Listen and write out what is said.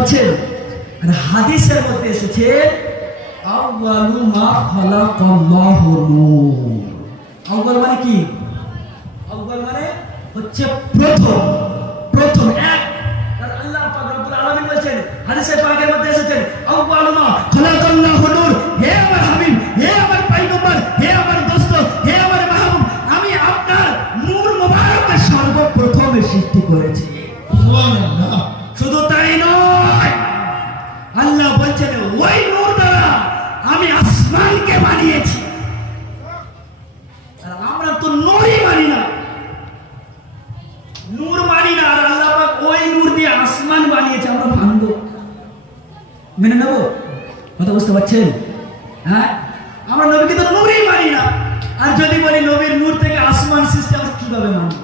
পাচ্ছেন? আর হাদিসের মধ্যে এসেছে আউয়ালু মা খালাকাল্লাহু নূর। আউয়াল মানে কি? আউয়াল মানে হচ্ছে প্রথম, প্রথম এক। আর আল্লাহ পাক রব্বুল আলামিন বলেছেন হাদিসে পাকের মধ্যে এসেছেন আউয়ালু মা খালাকাল্লাহু নূর। হে আমার হাবিব, হে আমার পয়গম্বর, হে আমার দোস্ত, হে আমার মাহবুব, আমি আপনার নূর মোবারককে সর্বপ্রথমে সৃষ্টি করেছি। সুবহানাল্লাহ। শুধু তাই নয়, আল্লাহ বলছেন ওই নূর দ্বারা আমি আসমানকে বানিয়েছি। আর আমরা তো নূরই মানি না, নূর মানি না, আর আল্লাহ পাক ওই নূর দিয়ে আসমান বানিয়েছে। আমরা ভাঙব, মেনে নেব? কথা বুঝতে পারছেন? হ্যাঁ, আমরা নবীকে তো নূরই মানি না, আর যদি বলি নবীর নূর থেকে আসমান সৃষ্টি, আমরা কিভাবে মানব?